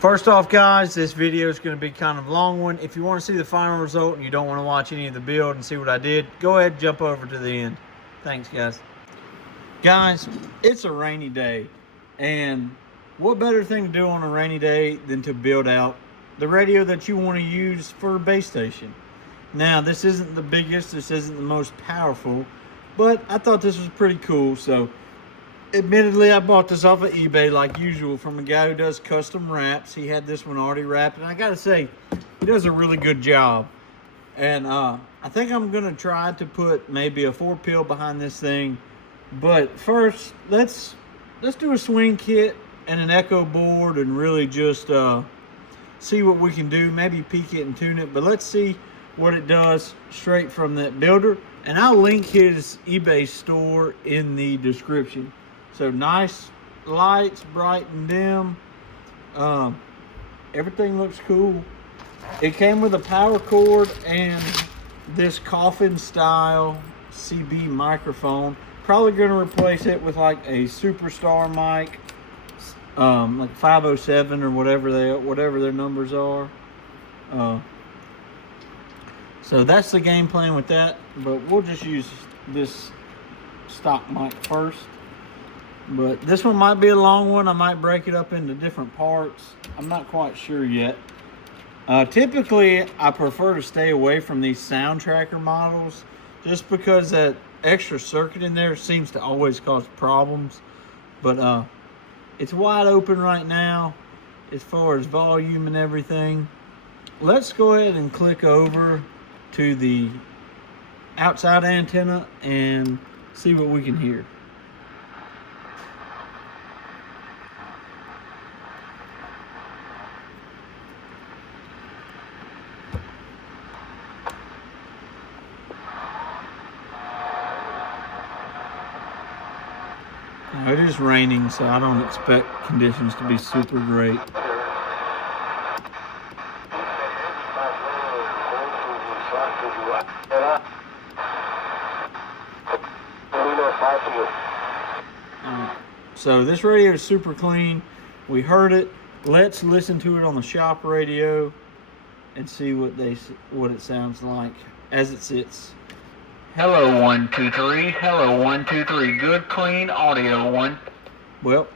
First off, guys, this video is going to be kind of a long one. If you want to see the final result and you don't want to watch any of the build and see what I did, go ahead and jump over to the end. Thanks, guys. Guys, it's a rainy day, and what better thing to do on a rainy day than to build out the radio that you want to use for a base station. Now, this isn't the biggest, this isn't the most powerful, but I thought this was pretty cool. So admittedly, I bought this off of eBay like usual from a guy who does custom wraps. He had this one already wrapped, and I gotta say, he does a really good job. And I think I'm gonna try to put maybe a 4-pill behind this thing. But first, let's do a swing kit and an echo board and really just see what we can do. Maybe peek it and tune it, but let's see what it does straight from that builder. And I'll link his eBay store in the description. So nice lights, bright and dim. Everything looks cool. It came with a power cord and this coffin style CB microphone. Probably going to replace it with like a superstar mic, like 507 or whatever their numbers are. So that's the game plan with that. But we'll just use this stock mic first. But this one might be a long one. I might break it up into different parts. I'm not quite sure yet. Typically, I prefer to stay away from these sound tracker models just because that extra circuit in there seems to always cause problems. But it's wide open right now as far as volume and everything. Let's go ahead and click over to the outside antenna and see what we can hear. Now, it is raining, so I don't expect conditions to be super great. So this radio is super clean. We heard it. Let's listen to it on the shop radio and see what it sounds like as it sits. Hello 1 2 3. Hello 1 2 3. Good clean audio 1. Well,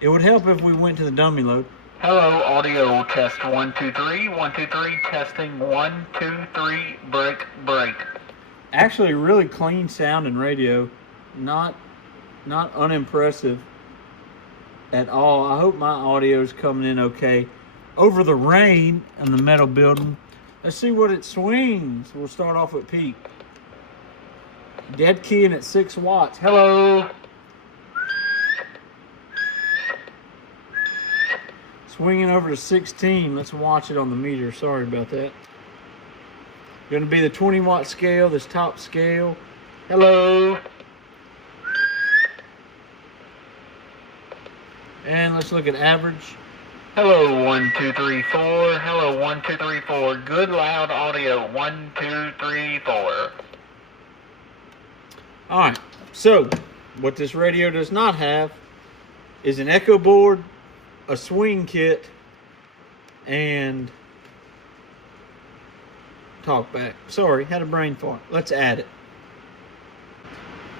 it would help if we went to the dummy load. Hello audio test 1 2 3. 1 2 3 testing 1 2 3 break. Actually, really clean sounding radio. Not unimpressive at all. I hope my audio is coming in okay. Over the rain in the metal building, let's see what it swings. We'll start off with peak. Dead keying at 6 watts. Hello. Swinging over to 16. Let's watch it on the meter. Sorry about that. Going to be the 20-watt scale, this top scale. Hello. And let's look at average. Hello 1 2 3 4. Hello 1 2 3 4. Good loud audio 1 2 3 4. All right, so what this radio does not have is an echo board, a swing kit, and talkback. Sorry, had a brain fart. Let's add it.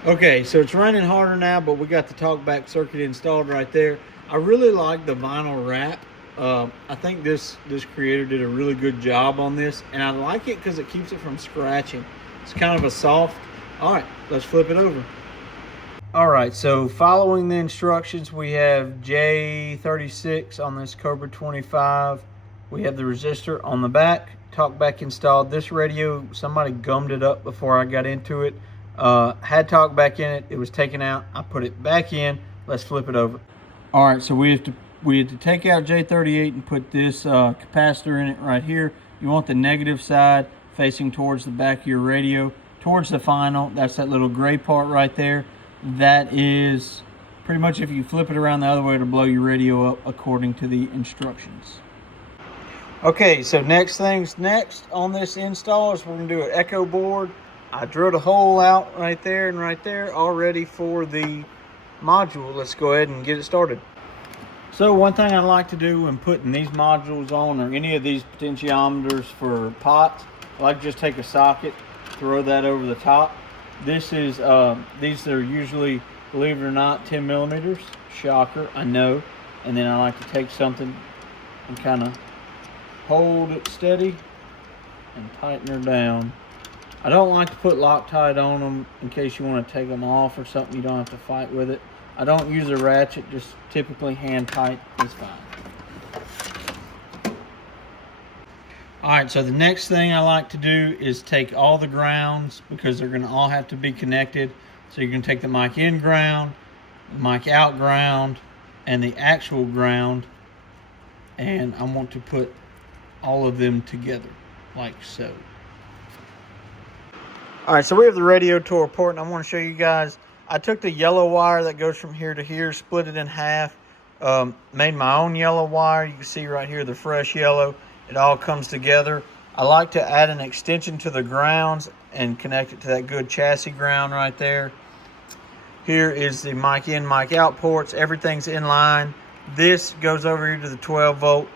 Okay, so it's running harder now, but we got the talkback circuit installed right there. I really like the vinyl wrap. I think this creator did a really good job on this, and I like it because it keeps it from scratching. It's kind of a soft. All right, let's flip it over. All right, so following the instructions, we have J36 on this Cobra 25. We have the resistor on the back, talkback installed. This radio, somebody gummed it up before I got into it. Had talkback in it, it was taken out. I put it back in. Let's flip it over. All right, so we had to take out J38 and put this capacitor in it right here. You want the negative side facing towards the back of your radio. Towards the final, that's that little gray part right there. That is pretty much, if you flip it around the other way, it'll blow your radio up according to the instructions. Okay, so next things next on this install is we're gonna do an echo board. I drilled a hole out right there and right there, all ready for the module. Let's go ahead and get it started. So one thing I like to do when putting these modules on, or any of these potentiometers for pots, I like to just take a socket, throw that over the top. This is these are usually, believe it or not, 10 millimeters. Shocker, I know. And then I like to take something and kind of hold it steady and tighten her down. I don't like to put Loctite on them in case you want to take them off or something. You don't have to fight with it. I don't use a ratchet, just typically hand tight is fine. Alright, so the next thing I like to do is take all the grounds, because they're going to all have to be connected. So you're going to take the mic in ground, the mic out ground, and the actual ground, and I want to put all of them together, like so. Alright, so we have the radio tour port, and I want to show you guys. I took the yellow wire that goes from here to here, split it in half, made my own yellow wire. You can see right here the fresh yellow. It all comes together. I like to add an extension to the grounds and connect it to that good chassis ground right there. Here is the mic in, mic out ports. Everything's in line. This goes over here to the 12 volt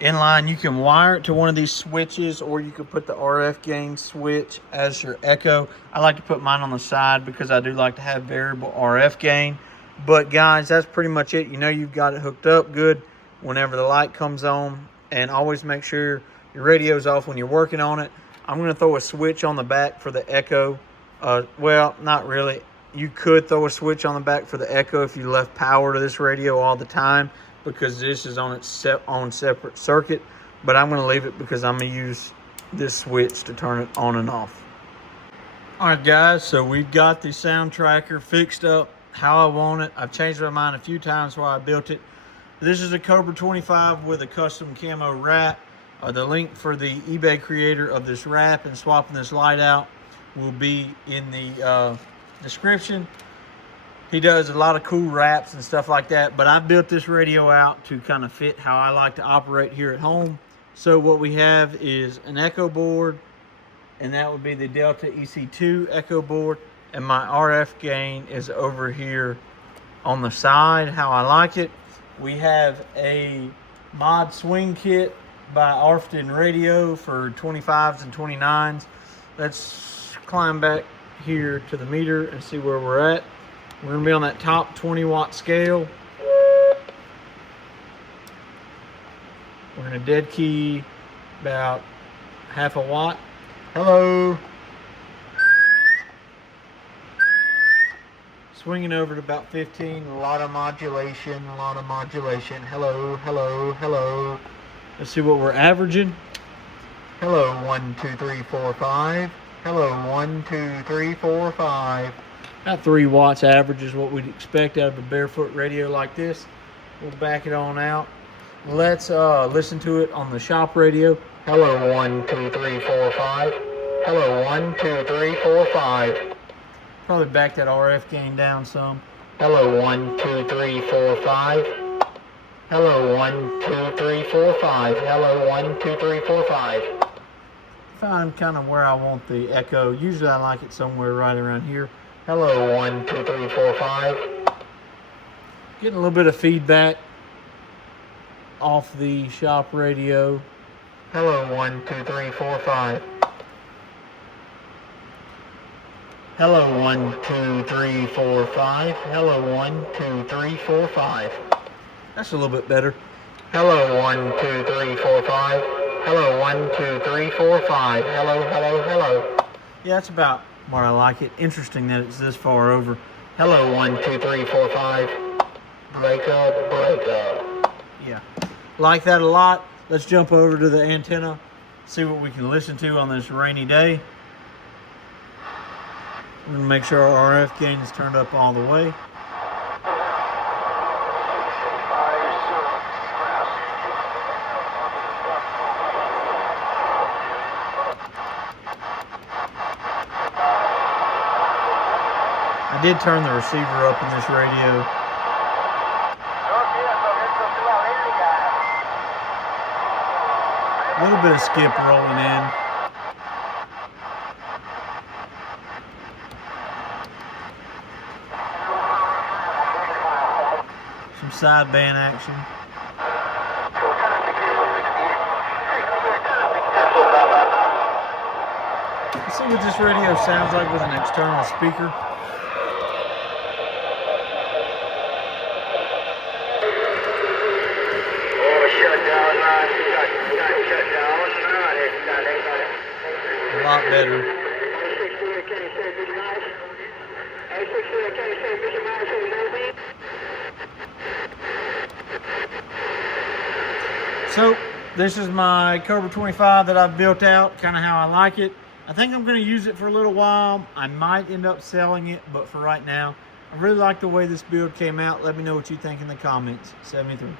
inline. You can wire it to one of these switches, or you could put the RF gain switch as your echo. I like to put mine on the side because I do like to have variable RF gain. But guys, that's pretty much it. You know you've got it hooked up good whenever the light comes on, and always make sure your radio's off when you're working on it. I'm going to throw a switch on the back for the echo. Well, not really. You could throw a switch on the back for the echo if you left power to this radio all the time, because this is on its own separate circuit. But I'm going to leave it because I'm going to use this switch to turn it on and off. Alright guys, so we've got the sound tracker fixed up how I want it. I've changed my mind a few times while I built it. This is a Cobra 25 with a custom camo wrap. The link for the eBay creator of this wrap and swapping this light out will be in the description. He does a lot of cool wraps and stuff like that, but I built this radio out to kind of fit how I like to operate here at home. So what we have is an echo board, and that would be the Delta EC2 echo board, and my RF gain is over here on the side how I like it. We have a mod swing kit by Arfton Radio for 25s and 29s. Let's climb back here to the meter and see where we're at. We're going to be on that top 20 watt scale. We're going to dead key about half a watt. Hello. Swinging over to about 15. A lot of modulation, a lot of modulation. Hello, hello, hello. Let's see what we're averaging. Hello, 1, 2, 3, 4, 5. Hello, 1, 2, 3, 4, 5. About 3 watts average is what we'd expect out of a barefoot radio like this. We'll back it on out. Let's listen to it on the shop radio. Hello, 1, 2, 3, 4, 5. Hello, 1, 2, 3, 4, 5. Probably back that RF gain down some. Hello, 1, 2, 3, 4, 5. Hello, 1, 2, 3, 4, 5. Hello, 1, 2, 3, 4, 5. Find kind of where I want the echo. Usually I like it somewhere right around here. Hello, 1, 2, 3, 4, 5. Getting a little bit of feedback off the shop radio. Hello, 1, 2, 3, 4, 5. Hello, 1, 2, 3, 4, 5. Hello, 1, 2, 3, 4, 5. That's a little bit better. Hello, 1, 2, 3, 4, 5. Hello, 1, 2, 3, 4, 5. Hello, hello, hello. Yeah, that's about where I like it. Interesting that it's this far over. Hello, 1, 2, 3, 4, 5. Break up, break up. Yeah, like that a lot. Let's jump over to the antenna, see what we can listen to on this rainy day. We're gonna make sure our RF gain is turned up all the way. I did turn the receiver up in this radio. A little bit of skip rolling in. Some sideband action. what this radio sounds like with an external speaker. A lot better. So this is my Cobra 25 that I've built out, kind of how I like it. I think I'm going to use it for a little while. I might end up selling it, but for right now, I really like the way this build came out. Let me know what you think in the comments. 73.